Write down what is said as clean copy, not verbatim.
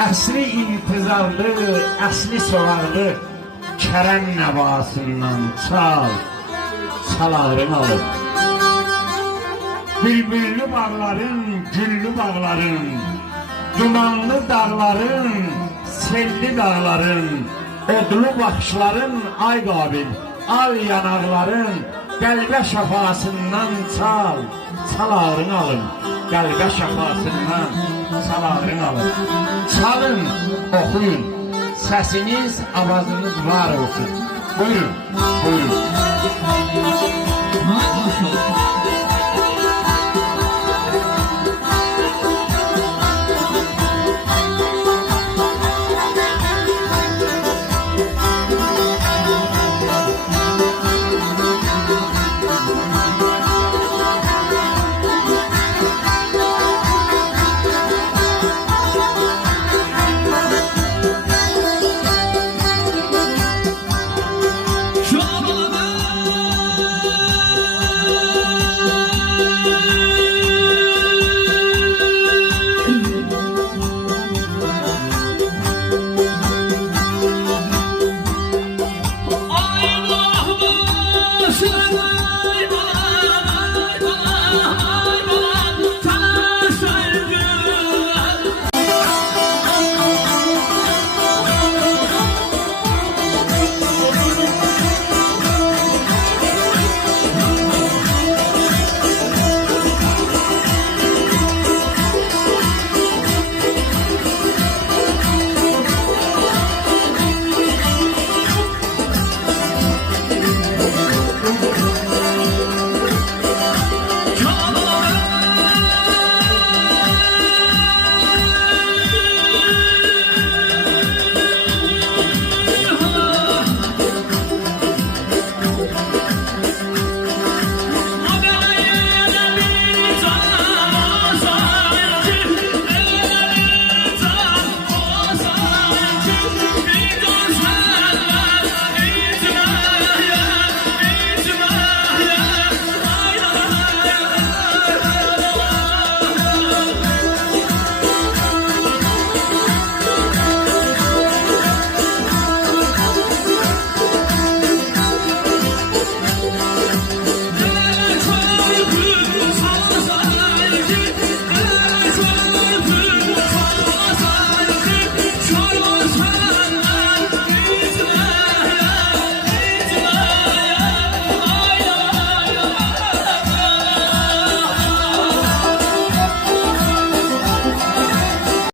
Əsri intizarlı, əsli sorarlı Kərəm nəvasından çal, çalağını alır. Bülbüllü bağların, güllü bağların, dumanlı dağların, selli dağların, odlu baxışların, ay qabil, ay yanaqların, qəlbə şəfasından çal, çalağını alın. Qəlbə şəfasından çalağını alın. Çalın, oxuyun, səsiniz, avazınız var olsun. Buyurun, buyurun. Maşallah.